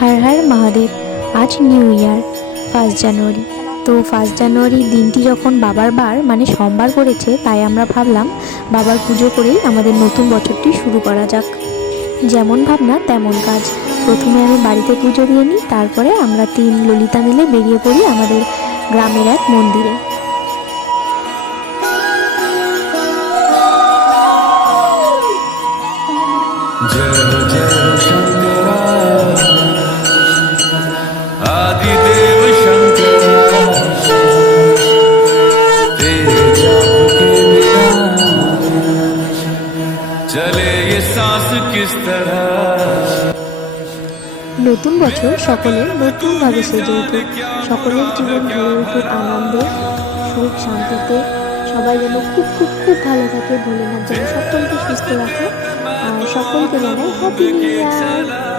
हर हर महादेव। आज new year 1 জানুয়ারি। তো 1 জানুয়ারি দিনটি যখন বাবার বার মানে সোমবার পড়েছে, তাই আমরা ভাবলাম বাবার পুজো করেই আমাদের নতুন বছরটি শুরু করা যাক। যেমন ভাবনা তেমন কাজ। প্রথমে আমি বাড়িতে পুজো দিয়ে নিই, তারপরে আমরা 3 ললিতা মিলে বেরিয়ে পড়ি আমাদের গ্রামের এক মন্দিরে। নতুন বছর সকলের নতুনভাবে সেজে উঠুক, সকলের জীবন ভরে উঠুক আনন্দে, সুখ শান্তিতে। সবাই যেন খুব খুব খুব ভালো থাকে, ভোলেনাথ যেন সকলকে সুস্থ রাখে। আর সকলকে জানাই হ্যাপি নিউ ইয়ার।